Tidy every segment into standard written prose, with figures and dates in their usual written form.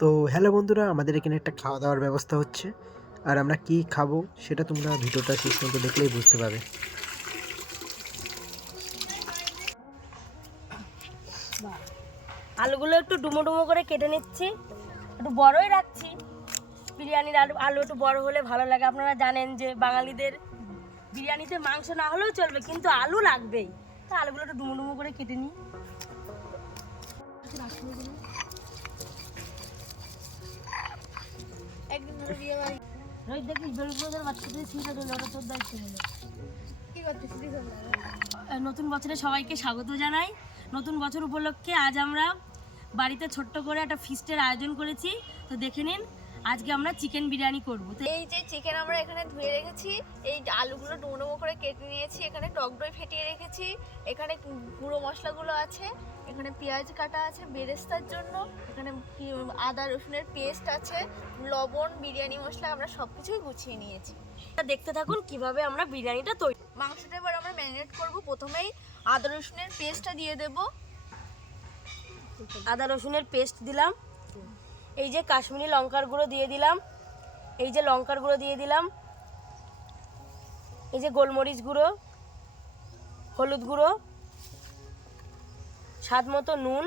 তো হ্যালো বন্ধুরা, আমাদের এখানে একটা খাওয়া দাওয়ার ব্যবস্থা হচ্ছে। আর আমরা কি খাবো সেটা তোমরা ভিডিওটা শেষ পর্যন্ত দেখলেই বুঝতে পারবে। আলুগুলো একটু ডুমো ডুমো করে কেটে নিচ্ছি, একটু বড়ই রাখছি। বিরিয়ানির আলু একটু বড় হলে ভালো লাগে। আপনারা জানেন যে বাঙালিদের বিরিয়ানিতে মাংস না হলেও চলবে, কিন্তু আলু লাগবেই। তো আলুগুলো একটু ডুমো ডুমো করে কেটে নিই। নতুন বছরে সবাইকে স্বাগত জানাই। নতুন বছর উপলক্ষে আজ আমরা বাড়িতে ছোট্ট করে একটা ফিস্টের আয়োজন করেছি। তো দেখে নিন, আজকে আমরা চিকেন বিরিয়ানি করব। তো এই যে চিকেন আমরা এখানে ধুয়ে রেখেছি, এই আলুগুলো ডুমো ডুমো করে কেটে নিয়েছি, এখানে টক দই ফেটিয়ে রেখেছি, এখানে গুঁড়ো মশলাগুলো আছে, এখানে পেঁয়াজ কাটা আছে বেরেস্তার জন্য, এখানে আদা রসুনের পেস্ট আছে, লবণ, বিরিয়ানি মশলা, আমরা সব কিছুই গুছিয়ে নিয়েছি। দেখতে থাকুন কিভাবে আমরা বিরিয়ানিটা তৈরি। মাংসটা এবার আমরা ম্যারিনেট করব। প্রথমেই আদা রসুনের পেস্টটা দিয়ে দেব। আদা রসুনের পেস্ট দিলাম, এই যে কাশ্মীরি লঙ্কার গুঁড়ো দিয়ে দিলাম, এই যে লঙ্কার গুঁড়ো দিয়ে দিলাম, এই যে গোলমরিচ গুঁড়ো, হলুদ গুঁড়ো, স্বাদ মতো নুন,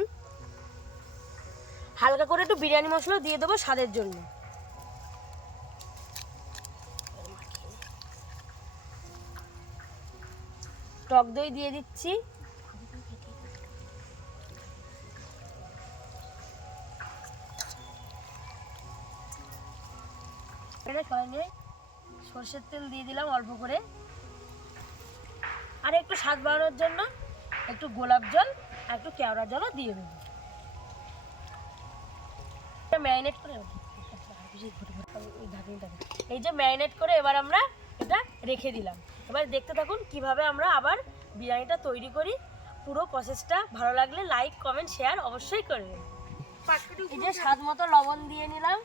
হালকা করে একটু বিরিয়ানি মশলা দিয়ে দেবো স্বাদের জন্য। টক দই দিয়ে দিচ্ছি, সরষের তেল দিয়ে দিলাম অল্প করে, আর একটু স্বাদ বাড়ানোর জন্য একটু গোলাপ জল আর একটু কেওড়া জলও দিয়ে দেবো। ম্যারিনেট করে এই যে ম্যারিনেট করে এবার আমরা এটা রেখে দিলাম। এবার দেখতে থাকুন কিভাবে আমরা আবার বিরিয়ানিটা তৈরি করি। পুরো প্রসেসটা ভালো লাগলে লাইক কমেন্ট শেয়ার অবশ্যই করবেন। এই যে স্বাদ মতো লবণ দিয়ে নিলাম।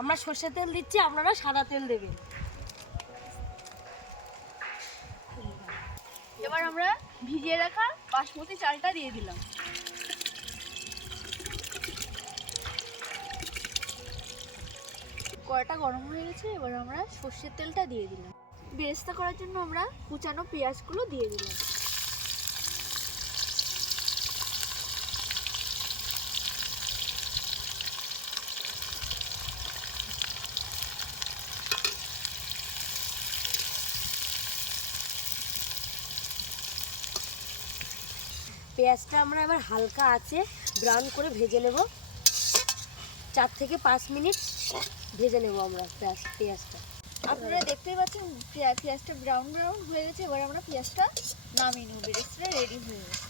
আমরা সর্ষের তেল দিচ্ছি, আপনারা সাদা তেল দেবেন। এবার আমরা ভিজিয়ে রাখা বাসমতি চালটা দিয়ে দিলাম। কড়াটা গরম হয়ে গেছে, এবার আমরা সর্ষের তেলটা দিয়ে দিলাম। বেরেস্তা করার জন্য আমরা কুচানো পেঁয়াজগুলো দিয়ে দিলাম। পেঁয়াজটা আমরা এবার হালকা আছে ব্রাউন করে ভেজে নেব। 4 থেকে 5 মিনিট ভেজে নেব আমরা পেঁয়াজটা। আপনারা দেখতেই পাচ্ছেন পেঁয়াজটা ব্রাউন ব্রাউন হয়ে গেছে। এবার আমরা পেঁয়াজটা নামিয়ে নেব। বেরেস্তাটা রেডি হয়ে গেছে।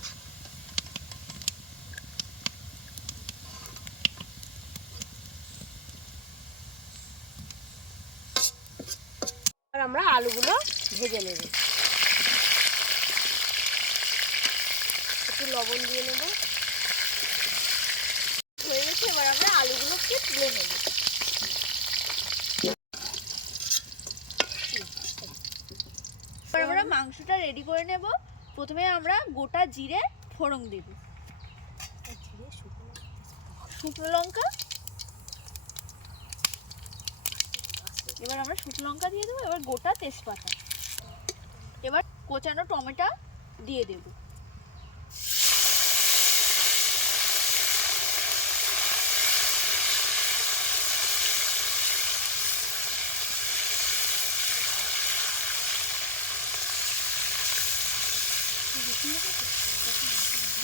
আর আমরা আলুগুলো ভেজে নেব। একটু লবণ দিয়ে নেব। হয়ে গেছে, এবার আমরা আলুগুলোকে তুলে নেব। এবার আমরা মাংসটা রেডি করে নেব। প্রথমে আমরা গোটা জিরে ফোড়ন দেব, শুকনো লঙ্কা, এবার আমরা শুকনো লঙ্কা দিয়ে দেবো। এবার গোটা তেজপাতা, এবার কোচানো টমেটো দিয়ে দেব।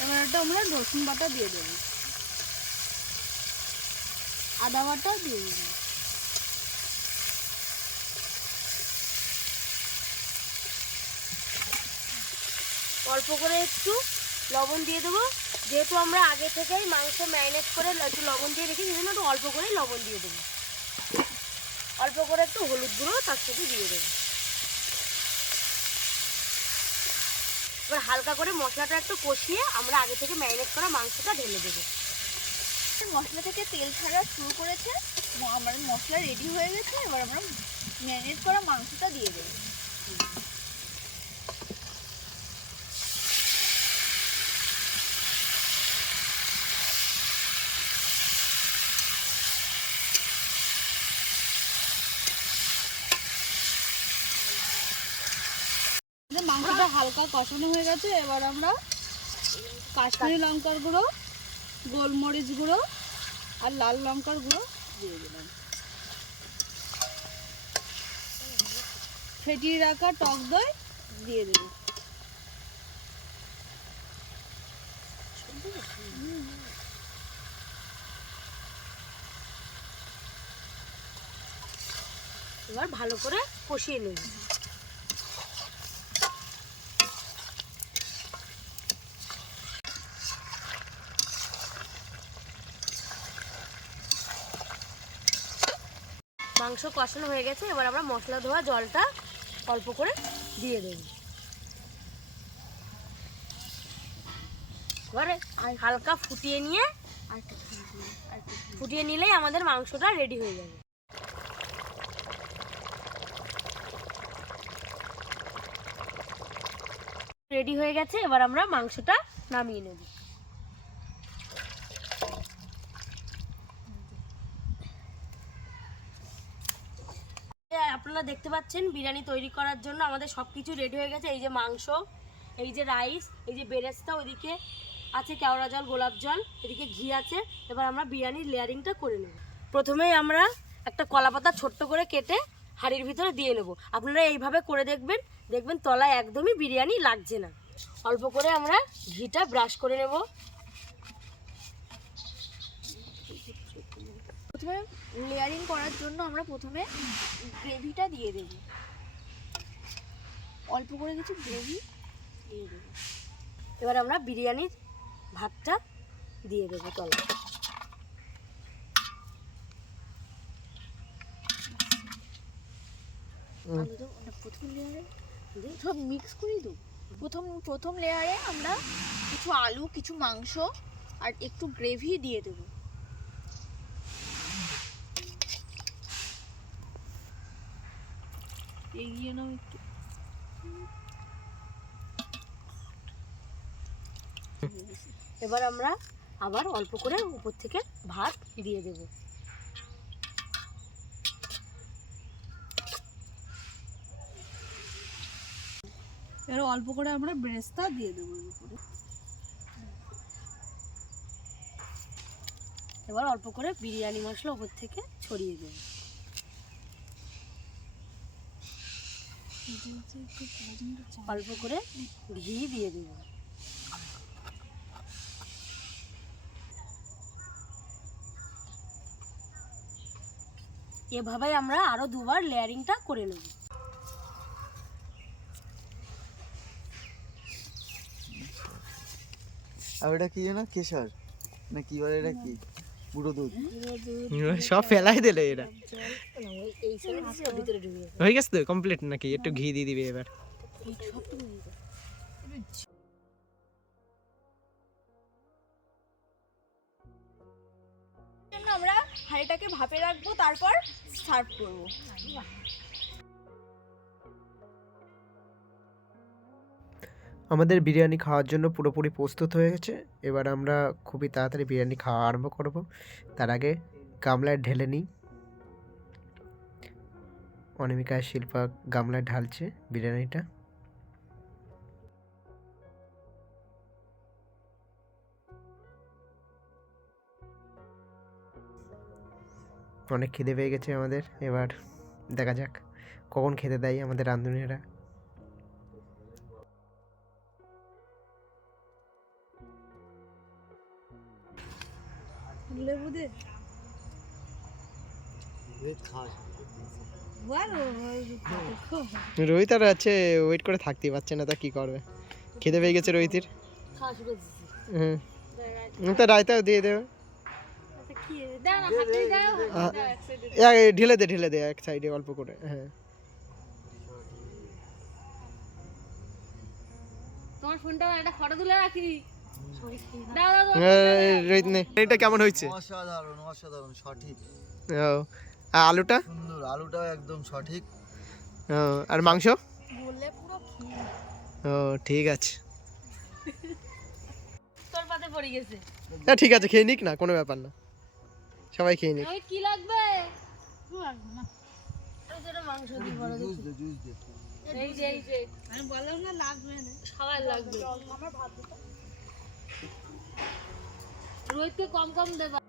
এবার এটা আমরা রসুন বাটা দিয়ে দেব, আদা বাটা দিয়ে দেব, অল্প করে একটু লবণ দিয়ে দেবো। যেহেতু আমরা আগে থেকেই মাংস ম্যারিনেট করে একটু লবণ দিয়ে রেখেছি, সেই জন্য একটু অল্প করেই লবণ দিয়ে দেবো। অল্প করে একটু হলুদ গুঁড়ো তার সাথে দিয়ে দেবো। এবার হালকা করে মশলাটা একটু কষিয়ে আমরা আগে থেকে ম্যারিনেট করা মাংসটা ঢেলে দেবো। মশলা থেকে তেল ছাড়া শুরু করেছে, আমার মশলা রেডি হয়ে গেছে। এবার আমরা ম্যারিনেট করা মাংসটা দিয়ে দেবো। হালকা কষানো হয়ে গেছে। এবার আমরা কাশ্মীরি লঙ্কার গুঁড়ো, গোলমরিচ গুঁড়ো আর লাল লঙ্কার গুঁড়ো দিয়ে দিলাম। ফেটিয়ে রাখা টক দই দিয়ে দেবো। এবার ভালো করে কষিয়ে নেব। মাংস কষানো হয়ে গেছে, এবার আমরা মশলা ধোয়া জলটা অল্প করে দিয়ে দেব। এবারে হালকা ফুটিয়ে নিলেই আমাদের মাংসটা রেডি হয়ে যাবে। রেডি হয়ে গেছে, এবার আমরা মাংসটা নামিয়ে নেব। আপনারা দেখতে পাচ্ছেন বিরিয়ানি তৈরি করার জন্য আমাদের সব কিছু রেডি হয়ে গেছে। এই যে মাংস, এই যে রাইস, এই যে বেরেস্তা, ওইদিকে আছে কেওড়া জল, গোলাপ জল, এদিকে ঘি আছে। এবার আমরা বিরিয়ানির লেয়ারিংটা করে নেব। প্রথমেই আমরা একটা কলাপাতা ছোট্ট করে কেটে হাঁড়ির ভিতরে দিয়ে নেব। আপনারা এইভাবে করে দেখবেন তলায় একদমই বিরিয়ানি লাগছে না। অল্প করে আমরা ঘিটা ব্রাশ করে নেব। প্রথমে লেয়ারিং করার জন্য আমরা প্রথমে গ্রেভিটা দিয়ে দেব। অল্প করে কিছু গ্রেভি দিয়ে দেব। এবার আমরা বিরিয়ানির ভাতটা দিয়ে দেবো তলায়। প্রথম লেয়ারে সব মিক্স করে দেবো। প্রথম লেয়ারে আমরা কিছু আলু, কিছু মাংস আর একটু গ্রেভি দিয়ে দেবো। এগিয়ে নাও একটু। এবার আমরা আবার অল্প করে উপর থেকে ভাত দিয়ে দেব। এবার অল্প করে আমরা বেরেস্তা দিয়ে দেবো এর উপরে। এবার অল্প করে বিরিয়ানি মশলা উপর থেকে ছড়িয়ে দেব। অল্প করে ঘি দিয়ে দেব। এভাবে আমরা আরো দুবার লেয়ারিংটা করে নেব। আর এটা কি জানো, কেশর না কি বলে, এটা কি গুঁড়ো দুধ? সব ফেলাই দিলে এরা। এই সাইডে ভিতরে ঢুকে হয়ে গেছে তো কমপ্লিট নাকি? একটু ঘি দিয়ে দিবে এবার। আমরা হাঁড়িটাকে ভাপে রাখবো, তারপর সার্ভ করবো। আমাদের বিরিয়ানি খাওয়ার জন্য পুরোপুরি প্রস্তুত হয়ে গেছে। এবার আমরা খুবই তাড়াতাড়ি বিরিয়ানি খাওয়া আরম্ভ করব। তার আগে গামলায় ঢেলে নিই। অনামিকা শিল্পা গামলায় ঢালছে বিরিয়ানিটা। অনেক খিদে পেয়ে গেছে আমাদের। এবার দেখা যাক কখন খেতে দেয় আমাদের রাঁধুনিরা। লেবু দে। রোহিত আর আছে, ওয়েট করে থাকতে পারছে না, তা কি করবে? খিদে পেয়ে গেছে রোহিতের। খাওয়া শুরু করে দিচ্ছি। তো রায়তাও দিয়ে দেবে। ঢেলে দে এক সাইডে অল্প করে। হ্যাঁ, তোমার ফোনটা একটা ফটো তুলে রাখি। রোহিত নে, এটা কেমন হয়েছে? অসাধারণ অসাধারণ, সঠিক। ও, আর আলুটা সুন্দর, আলুটাও একদম সঠিক। ও, আর মাংস? বললে পুরো খেয়ে। ও ঠিক আছে। তোর পাতে পড়ে গেছে। হ্যাঁ ঠিক আছে, খেয়ে নিক না, কোনো ব্যাপার না, সবাই খেয়ে নিক। কি লাগবে? মাংস দিই, বড় জুস দে, জুস দে। এই যে আমি বললাম না লাগবে না, সবার লাগবে। রোহিতকে কম কম দেবা।